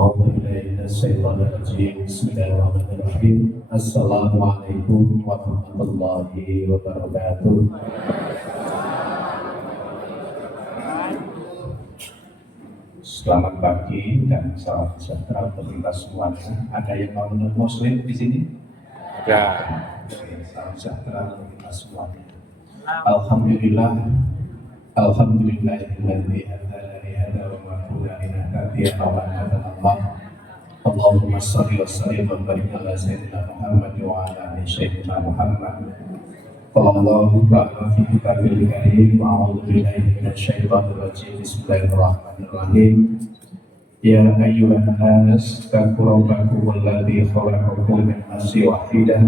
أعوذ بالله من الشيطان الرجيم بسم الله الرحمن الرحيم السلام عليكم ورحمة الله وبركاته. Selamat pagi dan salam sejahtera untuk kita semuanya. Ada yang non muslim di sini? Ada. Salam sejahtera untuk kita semuanya. Alhamdulillah. Alhamdulillahilladzi hadana hada wa ma kunna linahtadiya lawla an hadana Allah. Allahumma shalli wa sallim wa barik ala sayyidina Muhammad wa ala ali sayyidina Muhammad. Allahu ta'ala fi kitabil karim wa a'udzu billahi minasyaitonir rajim. Bismillahirrahmanirrahim. Ya ayyuhan nas taqu rabbakum alladzi khalaqakum min nafsin wahidah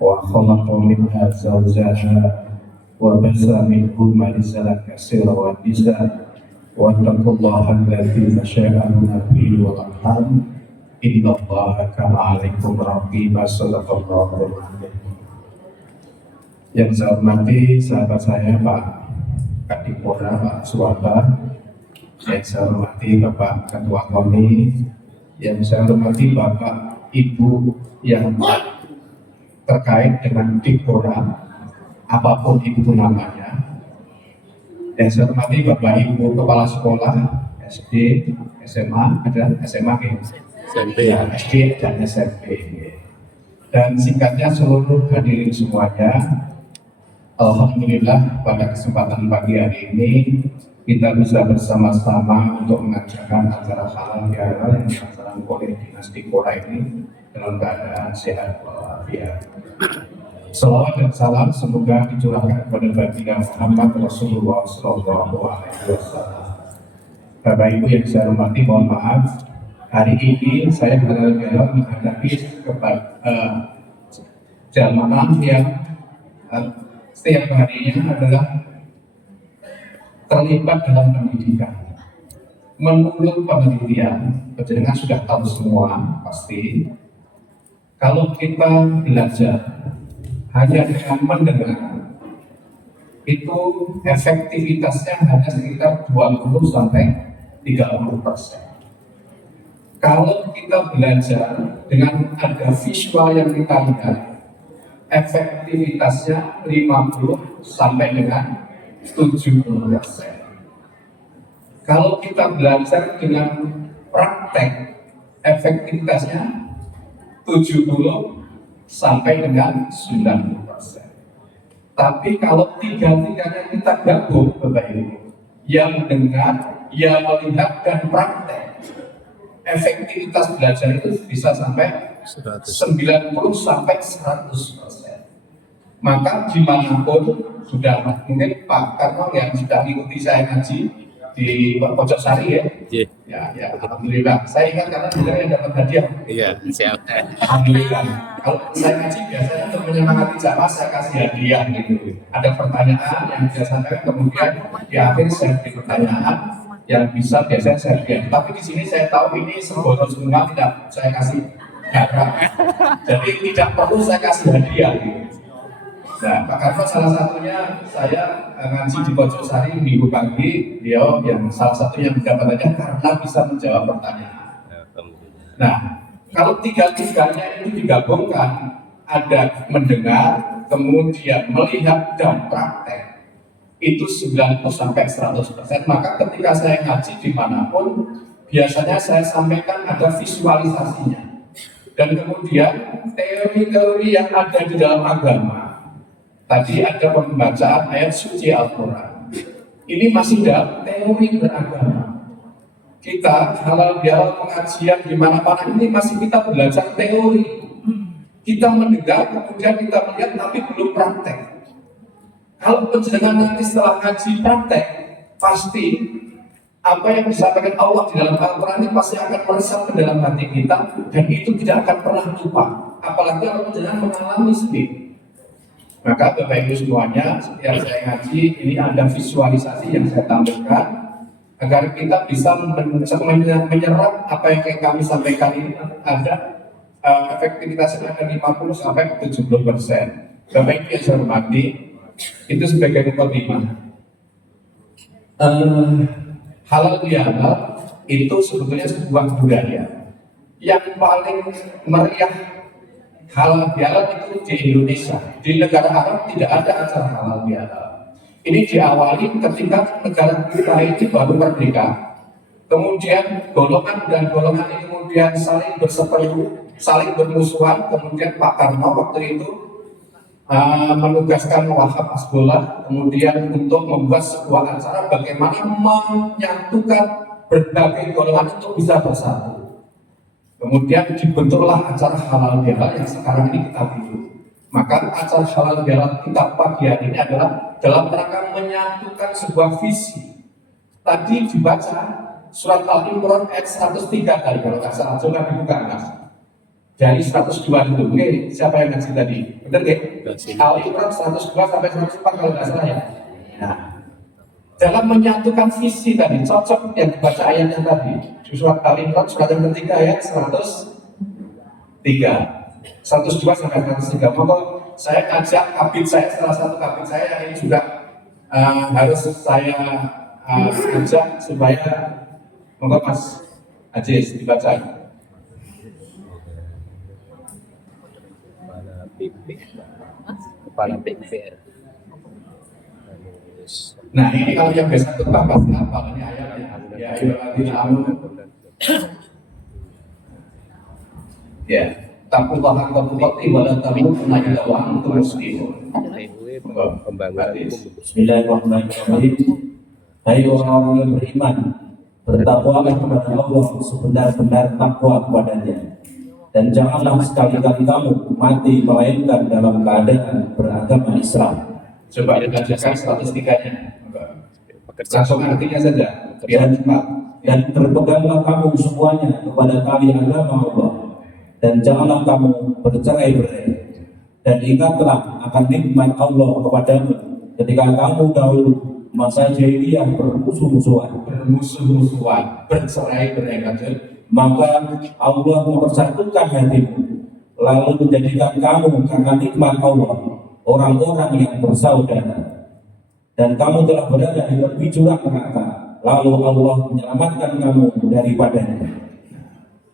wa khalaqa minha zawjaha wa basa minhuma rijalan katsiran wa nisaa wattaqullaha alladzi tasaaluna bihi wal arham innallaha kana 'alaikum raqiba. Shadaqallahu al-'azim. Yang saya hormati sahabat saya Pak Kadipora, Pak Suwaba, yang saya hormati Bapak Ketua KONI, yang saya hormati Bapak Ibu yang terkait dengan Dipora, apapun itu namanya, yang saya hormati Bapak Ibu Kepala Sekolah SD, SMA, ada SMA SMP ya, SD dan SMP, dan singkatnya seluruh hadirin semuanya. Alhamdulillah pada kesempatan pagi hari ini kita bisa bersama-sama untuk mengajarkan acara halal bihalal yang dilaksanakan oleh Dinas Dipora ini dalam keadaan sehat walafiat. Salawat dan salam semoga dicurahkan kepada baginda Muhammad Rasulullah SAW. Bapak Ibu yang saya hormati, mohon maaf hari ini saya halal-bihalal menghadapi jamaah yang setiap harinya adalah terlibat dalam pendidikan. Menurut penelitian, penjenengan sudah tahu semua pasti, kalau kita belajar hanya dengan mendengar, itu efektivitasnya hanya sekitar 20 sampai 30%. Kalau kita belajar dengan ada visual yang kita lihat, efektivitasnya 50 sampai dengan 70%. Kalau kita belajar dengan praktek, efektivitasnya 70 sampai dengan 90%. Tapi kalau tiga-tiganya kita gabung, Bapak Ibu, yang mendengar, yang melihat dan praktek, efektivitas belajar itu bisa sampai 90 sampai 100%. Maka dimanapun sudah, mungkin Pak Karno yang sudah mengikuti saya ngaji di Pojok Sari ya, alhamdulillah. Saya ingat karena beliau dapat hadiah. Iya, siap. Alhamdulillah. Kalau saya ngaji biasanya untuk menyemangati jamaah saya kasih hadiah gitu. Ada pertanyaan yang saya sampaikan, kemudian di akhir saya beri pertanyaan yang bisa biasanya saya hadiah. Tapi di sini saya tahu ini sembrono semua, tidak saya kasih harap. Jadi tidak perlu saya kasih hadiah gitu. Nah, Pak Karno salah satunya saya ngaji di Pojok Sari minggu pagi, beliau yang salah satunya mendapatkannya karena bisa menjawab pertanyaan. Nah, kalau tiga-tiganya itu digabungkan, ada mendengar, kemudian melihat dan praktek, itu 90 sampai 100%. Maka ketika saya ngaji dimanapun, biasanya saya sampaikan ada visualisasinya. Dan kemudian teori-teori yang ada di dalam agama. Tadi ada pembacaan ayat suci Al-Quran. Ini masih dalam teori beragama. Kita halal bihalal pengajian di mana-mana ini masih kita belajar teori. Kita mendengar, kemudian kita melihat, tapi belum praktek. Kalau penjenengan nanti setelah ngaji praktek, pasti apa yang disampaikan Allah di dalam Al-Quran ini pasti akan meresap ke dalam hati kita, dan itu tidak akan pernah lupa. Apalagi kalau penjenengan mengalami sendiri. Maka Bapak Ibu semuanya, setiap saya ngaji, ini ada visualisasi yang saya tampilkan agar kita bisa menyerap apa yang kami sampaikan ini. Ada efektivitasnya ada 50 sampai 70%. Bapak Ibu yang saya hormati, itu sebagai mukadimah. Halal bihalal itu sebetulnya sebuah budaya yang paling meriah halal bihalal itu di Indonesia. Di negara Arab tidak ada acara halal bihalal. Ini diawali ketika negara kita ini baru merdeka. Kemudian golongan dan golongan ini kemudian saling berseteru, saling bermusuhan. Kemudian Pak Karno waktu itu menugaskan Wahab Asbollah kemudian untuk membuat sebuah acara bagaimana menyatukan berbagai golongan untuk bisa bersatu. Kemudian dibentuklah acara halal bihalal yang sekarang ini kita bikin. Maka acara halal bihalal kita pagi hari ini adalah dalam rangka menyatukan sebuah visi. Tadi dibaca surat Al-Imran ayat 103 tadi kalau nggak salah, coba dibuka Mas. Dari 102 dulu, oke, siapa yang ngaji tadi? Benar nggak? Al-Imran 102 sampai 104 kalau nggak salah ya. Nah, dalam menyatukan visi tadi, cocok yang dibaca ayatnya tadi. Di surat Al-Imran, surat yang ketiga ayat 103. 102 sampai 103. Maka saya ajak kabit saya, salah satu kabit saya yang ini juga harus saya ajak supaya monggo Mas Aziz dibaca. Kepala PPR. Nah ini kalau yang biasa khutbah pasti hafal ini ayatnya. Ya, ya, taqullaha haqqa tuqatih wa la tamutunna illa wa antum muslimun. Pembangunan Bismillahirrahmanirrahim. Hai orang-orang yang beriman, bertakwalah kepada Allah sebenar-benar takwa kepadanya. Dan janganlah sekali-kali kamu mati melainkan dalam keadaan beragama Islam. Coba kita jelaskan statistikanya. Langsung artinya saja, biar cepat. Dan berpeganglah kamu semuanya kepada tali agama Allah. Dan janganlah kamu bercerai-berai. Dan ingatlah akan nikmat Allah kepadamu ketika kamu dahulu masa jahiliyah bermusuh-musuhan, bercerai-berai. Maka Allah mempersatukan hatimu, lalu menjadikan kamu karena nikmat Allah orang-orang yang bersaudara. Dan kamu telah berada di tepi jurang neraka, lalu Allah menyelamatkan kamu daripadanya.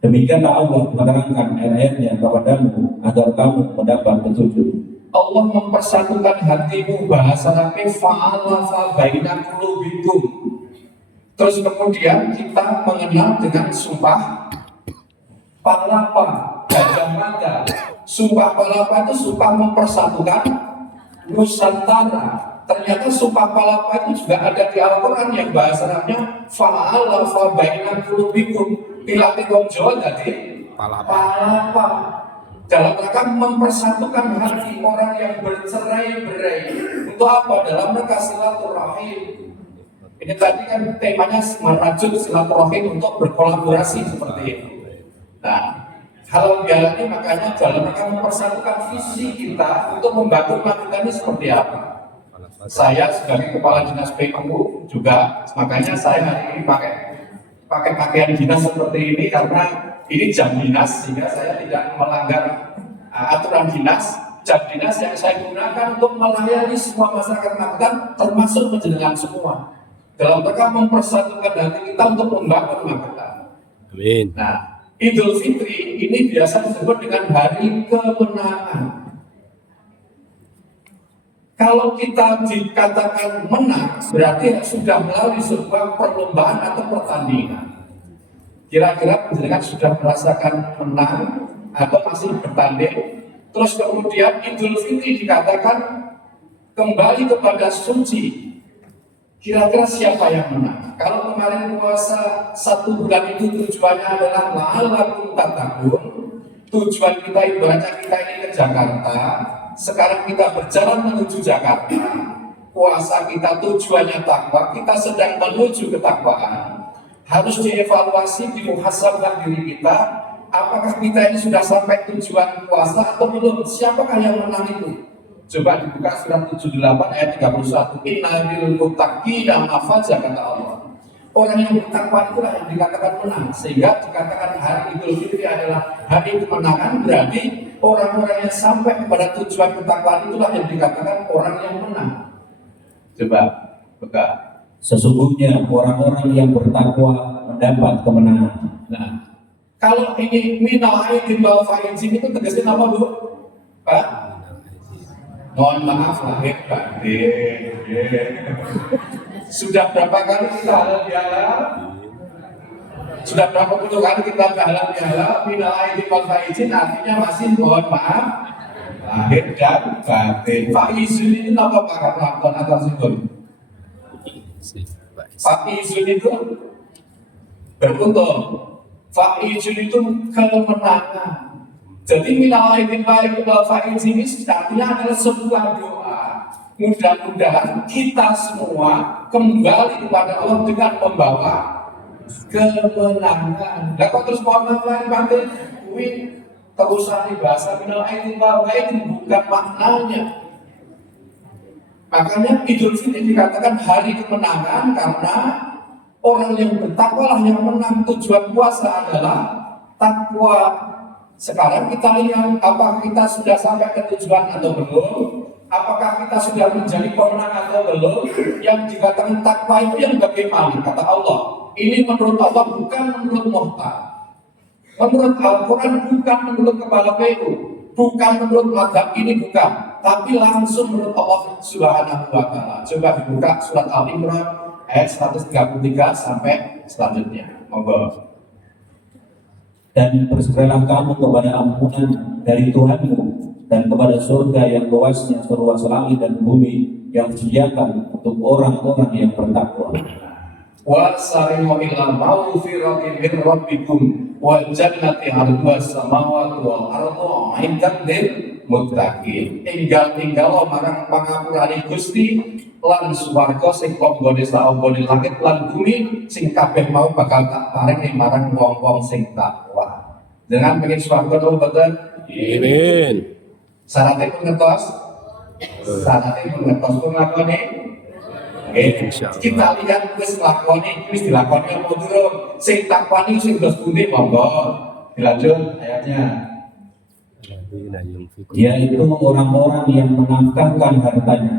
Demikianlah Allah menerangkan ayat-ayatnya kepadamu agar kamu mendapat petunjuk. Allah mempersatukan hatimu, bahasa Arabnya fa'alafa baina qulubikum. Terus kemudian kita mengenal dengan sumpah palapa, gajah mada. Sumpah palapa itu sumpah mempersatukan Nusantara. Ternyata sumpah palapa itu juga ada di Al-Quran yang bahasa Arabnya fa'alafa baina qulubikum. Pilatih wong Jawa tadi palapa. Dalam rangka mempersatukan hati orang yang bercerai-berai. Untuk apa? Dalam rangka silaturahim. Ini tadi kan temanya merajut silaturahim untuk berkolaborasi seperti itu. Nah, halal bihalal ini makanya dalam rangka mempersatukan visi kita untuk membangun kita ini seperti apa. Saya sebagai kepala dinas PU juga, makanya saya hari ini pakai pakaian dinas seperti ini karena ini jam dinas sehingga saya tidak melanggar aturan dinas. Jam dinas yang saya gunakan untuk melayani semua masyarakat Magetan termasuk menjenengan semua dalam rangka mempersatukan hati kita untuk membangun Magetan. Amin. Nah, Idul Fitri ini biasa disebut dengan hari kemenangan. Kalau kita dikatakan menang, berarti sudah melalui sebuah perlombaan atau pertandingan. Kira-kira penjenengan sudah merasakan menang atau masih bertanding? Terus kemudian Idul Fitri dikatakan kembali kepada suci. Kira-kira siapa yang menang? Kalau kemarin puasa 1 bulan itu tujuannya adalah la'allakum tattaqun. Tujuan kita ibaratnya kita ini ke Jakarta. Sekarang kita berjalan menuju Jakarta. Puasa kita tujuannya takwa, kita sedang menuju ketakwaan. Harus dievaluasi, dimuhasabah diri kita. Apakah kita ini sudah sampai tujuan puasa atau belum? Siapakah yang menang itu? Coba dibuka surat 78 ayat 31. Innal muttaqina mafaza kata Allah. Orang yang bertakwa itulah yang dikatakan menang. Sehingga dikatakan hari Idul Fitri adalah hari kemenangan, berarti orang-orang yang sampai kepada tujuan ketakwaan itulah yang dikatakan orang yang menang. Coba buka. Sesungguhnya orang-orang yang bertakwa mendapat kemenangan. Nah, kalau ini minal aidin wal faizin itu tegasnya apa, Bu? Pak? Mohon maaf lahir batin. Sudah berapa kali kita halal bihalal? Sudah berapa puluh kali kita halal bihalal? Minal aidin wal faizin artinya masih mohon maaf lahir dan batin. Faizin itu apa Pak? Penonton atau simbol? Faizin itu beruntung. Faizin itu kemenangan. Jadi minal aidin wal faizin ini artinya adalah sebuah doa. Mudah-mudahan kita semua kembali kepada Allah dengan membawa kemenangan. Lah kok terus mohon maaf lahir batin? Kuwi terusan bahasa minal aidin wal faizin bukan maknanya. Makanya Idul Fitri dikatakan hari kemenangan karena orang yang bertakwa lah yang menang. Tujuan puasa adalah takwa. Sekarang kita lihat apakah kita sudah sampai ke tujuan atau belum? Apakah kita sudah menjadi pemenang atau belum? Yang dikatakan takwa itu yang bagaimana? Kata Allah, ini menurut Allah bukan menurut Muhtar, menurut Al-Quran bukan menurut kepala PU, bukan menurut madhab ini, bukan, tapi langsung menurut Allah Subhanahu wa Ta'ala. Coba dibuka surat Al-Imran ayat 133 sampai selanjutnya. Monggo. Dan bersegeralah kamu kepada ampunan dari Tuhanmu dan kepada surga yang luasnya seluas langit dan bumi yang disediakan untuk orang-orang yang bertakwa. Wa sari'u ila mawfiratin min rabbikum wa jannati 'arduha samawati wal ardu 'indat lil muttaqin. Tinggal marang pangapurane Gusti lan swarga sing panggone saombone langit lan bumi sing kabeh mau bakal tak paring marang wong-wong sing takwa. Dengan pengen swarga to mboten? Amin. Syaratnya pun ngertos? Syaratnya pun ngertos pun lakone? Kita lihat wis lakone, wis dilakoni apa durung? Sing takwani sing dos pundi monggo. Dilanjut ayatnya. Yaitu orang-orang yang menafkahkan hartanya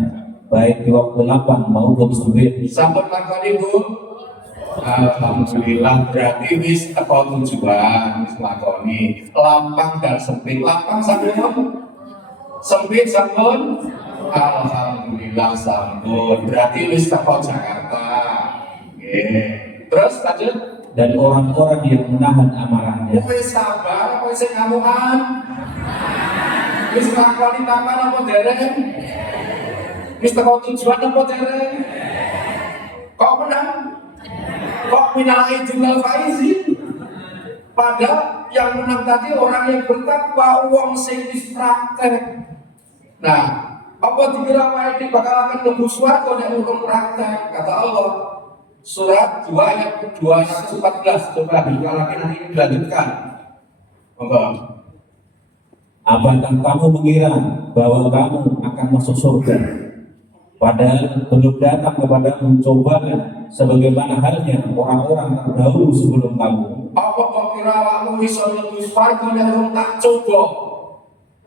baik di waktu lapang maupun sempit. Sampun lakoni Bu? Alhamdulillah, berarti wis teko tujuan, wis lakoni. Lapang dan sempit. Lapang sampun? Sempit sampun? Alhamdulillah sampun. Berarti wis teko Jakarta. Nggih. Terus lanjut. Dan orang-orang yang menahan amarahnya. Wis sabar apa sing ngamukan? Wis lakoni taman apa dereng? Wis teko tujuan apa dereng? Kok menang? Kok minal aidin wal faizin? Padahal yang menang tadi orang yang bertakwa, wong sing wis praktek. Nah, apa dikira wae iki bakal akan mlebu swarga nek urung praktek? Kata Allah. Surat 2 ayat 214. Coba buka lagi nanti dilanjutkan. Monggo. Apakah kamu mengira bahwa kamu akan masuk surga? Padahal belum datang kepadamu cobaan sebagaimana halnya orang-orang terdahulu sebelum kamu. Apa kok kira awakmu iso mlebu swarga nek urung tak coba?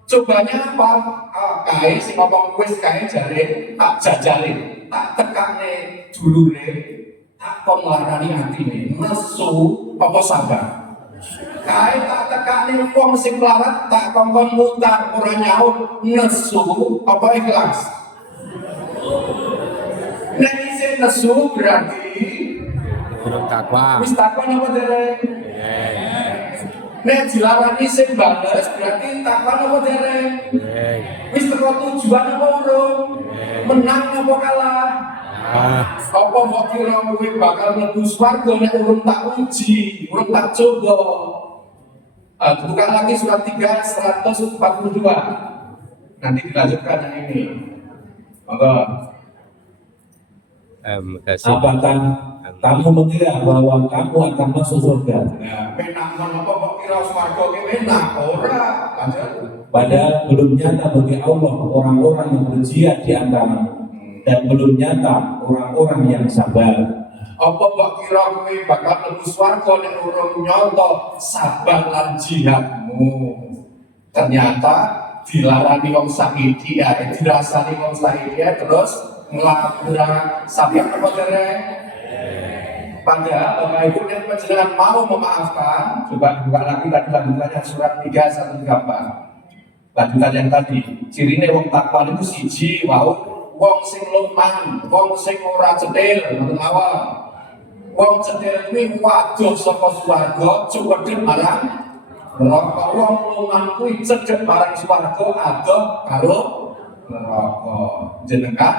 Cobanya apa? Kae sing ngomong wis kae jare tak jajali, tak tekane dulure, tak kon larani atine. Nesu apa sabar? Kae tak tekane wong sing melarat, tak kongkon mutar ora nyaut. Nesu apa ikhlas? Nek isih nesu berarti Kurang takwa. wis takon apa dereng? Nek dilarani sing bales berarti takon apa dereng? Wis teko tujuan apa urung? Menang apa kalah? Apa mbok kira kowe bakal mlebu swarga nek urung tak uji, urung tak coba? Buka lagi surat 3 142. Nanti dilanjutkan yang ini. Monggo. Apakah kamu mengira bahwa kamu akan masuk surga? Ya, penak apa kok kira swarga ki enak ora? Lanjut. Padahal belum nyata bagi Allah orang-orang yang berjihad di antara dan belum nyata orang-orang yang sabar. Apa mbok kira kowe bakal mlebu swarga nek urung nyonto sabar lan jihadmu? Ternyata dilarani wong sakiti ya, dirasani wong sakiti terus ngelapura sabar apa dereng? Padahal Bapak Ibu yang penjelasan mau memaafkan, coba dibuka lagi tadi lanjutannya surat 3:1-3. Lanjutan yang tadi, cirine wong takwa itu siji, wau wong sing luman, wong sing ora cetil, ngoten mawon. Wong cetil kuwi waduh saka swarga cuwedhet marang neraka. Wong luman kuwi cedhek marang swarga adoh karo neraka. Jenengan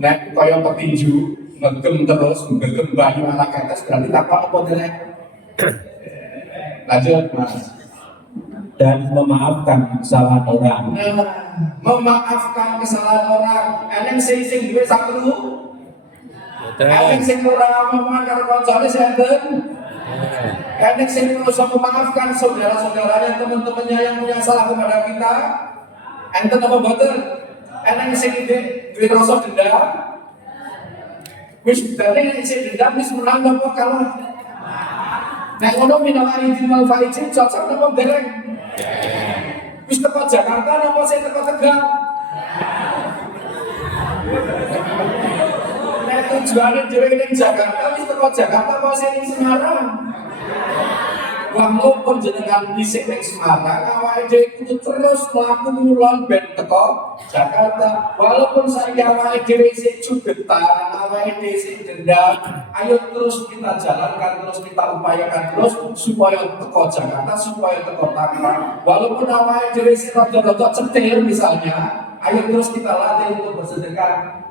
nek kaya petinju ngegem terus, ngegem banyu anak ketes berarti takwa apa derek? Lanjut Mas. Dan memaafkan kesalahan orang. Nah, memaafkan kesalahan orang. Eneng sing duwe sakru. Eneng sing ora memaafkan karo kancane sinten? Eneng sing berusaha memaafkan saudara-saudaranya, teman-temannya yang punya salah kepada kita. Enten apa mboten? Eneng sing duwe rasa dendam. Wis dene sing dendam wis menang apa kalah? Nek ngono minal aidin wal faizin cocok apa dereng? Wis teko Jakarta apa sing teko Tegal? Nek tujuane dhewe ning Jakarta wis teko Jakarta apa sing ning Semarang? Walaupun jenengan dhisik ning Semarang, awake dhewe kudu terus mlaku ngulon ben teko Jakarta. Walaupun saiki awake dhewe isih cugetan, awake dhewe isih dendam, ayo terus kita jalankan, terus kita upayakan terus supaya teko Jakarta, supaya teko Tangerang. Walaupun awake dhewe isih rada-rada cetil misalnya, ayo terus kita latih untuk bersedekah